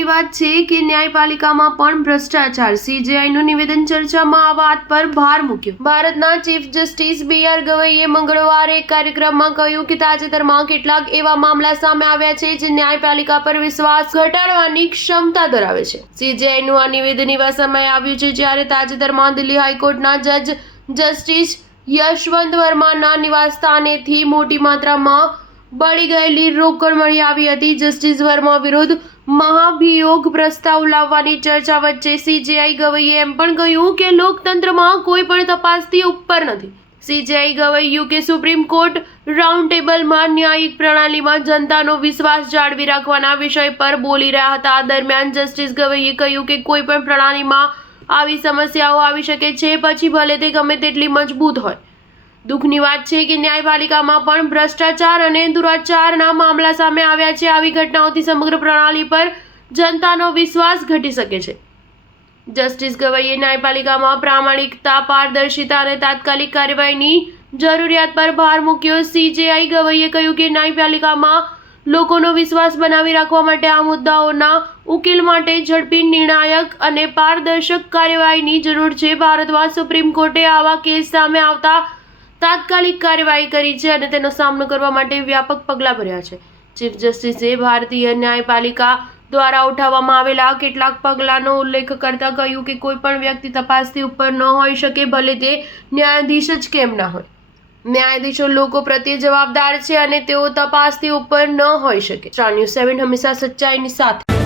દુઃખની વાત છે કે ન્યાયપાલિકામાં પણ ભ્રષ્ટાચાર. સીજેઆઈનું નિવેદન ચર્ચામાં આ વાત પર ભાર મૂક્યો. ભારતના ચીફ જસ્ટિસ BR ગવઈએ મંગળવારે એક કાર્યક્રમમાં કહ્યું કે તાજેતરમાં કેટલાક એવા મામલા સામે આવ્યા છે જે ન્યાયપાલિકા પર વિશ્વાસ ઘટાડવાની ક્ષમતા ધરાવે છે. સીજેઆઈનું આ નિવેદન એવા સમયે આવ્યું છે જ્યારે તાજેતરમાં દિલ્હી હાઈકોર્ટના જજ જસ્ટિસ યશવંત વર્માના નિવાસસ્થાનેથી મોટી માત્રામાં બળી ગયેલી રોકડ મળી આવી હતી. જસ્ટિસ વર્મા વિરુદ્ધ મહાભિયોગ પ્રસ્તાવ લાવવાની ચર્ચા વચ્ચે સીજેઆઈ ગવઈએ એમ પણ કહ્યું કે લોકતંત્રમાં કોઈ પણ તપાસથી ઉપર નથી. CJI Gavai UK supreme court round ટેબલમાં ન્યાયિક પ્રણાલીમાં જનતાનો વિશ્વાસ જાળવી રાખવાના વિષય પર બોલી રહ્યા હતા. દરમિયાન જસ્ટિસ ગવઈએ કહ્યું કે કોઈ પણ પ્રણાલીમાં આવી સમસ્યાઓ આવી શકે છે, પછી ભલે તે ગમે તેટલી મજબૂત હોય. દુઃખની વાત છે કે ન્યાયપાલિકામાં પણ ભ્રષ્ટાચાર અને દુરાચારના મામલા સામે આવ્યા છે. આવી ઘટનાઓથી સમગ્ર પ્રણાલી પર જનતાનો વિશ્વાસ ઘટી શકે છે. જસ્ટિસ ગવઈએ ન્યાયપાલિકામાં પ્રામાણિકતા, પારદર્શિતા અને તાત્કાલિક કાર્યવાહીની જરૂરિયાત પર ભાર મૂક્યો. સીજેઆઈ ગવઈએ કહ્યું કે ન્યાયપાલિકામાં લોકોનો વિશ્વાસ બનાવી રાખવા માટે આ મુદ્દાઓના ઉકેલ માટે ઝડપી, નિર્ણાયક અને પારદર્શક કાર્યવાહીની જરૂર છે. ભારતમાં સુપ્રીમ કોર્ટે આવા કેસ સામે આવતા તાત્કાલિક કાર્યવાહી કરી છે અને તેનો સામનો કરવા માટે વ્યાપક પગલાં ભર્યા છે. ચીફ જસ્ટિસે ભારતીય ન્યાયપાલિકા દ્વારા ઉઠાવવામાં આવેલા કેટલાક પગલાંનો ઉલ્લેખ કરતા કહ્યું કે કોઈ પણ વ્યક્તિ તપાસથી ઉપર ન હોઈ શકે, ભલે તે ન્યાયાધીશ જ કેમ ના હોય. ન્યાયાધીશો લોકો પ્રત્યે જવાબદાર છે અને તેઓ તપાસથી ઉપર ન હોઈ શકે. સ્ટાર ન્યૂઝ 7 હંમેશા સચ્ચાઈની સાથે.